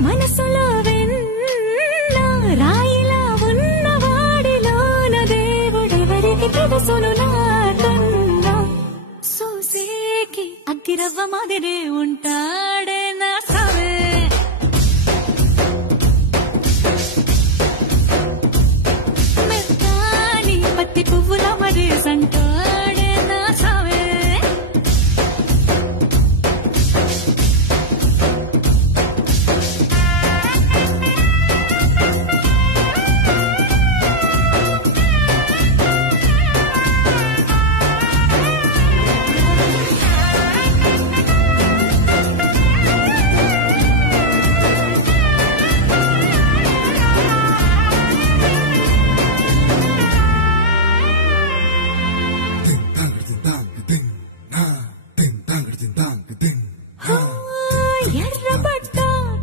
మనసులో వెన్న రాయిలా ఉన్నవాడిలోన దేవుడెవరికి తెలుసును నాకన్నా సూసేకి అగ్గిరవ్వ మాదిరే ఉంటాడే నా సావే మెత్తాని పత్తి పువ్వుల మరి సంటాడే నా సావే ఎర్రబడ్డ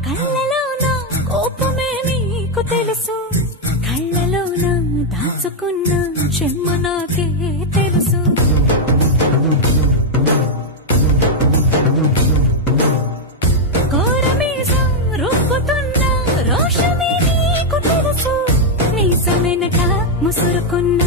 కళ్ళలోన కోపమే నీకు తెలుసు కళ్ళలోన దాచుకున్న చెమ్మ నాకే తెలుసు కోరమీసం రుబ్బుతున్న రోషమే నీకు తెలుసు మీసం వెనక ముసురుకున్న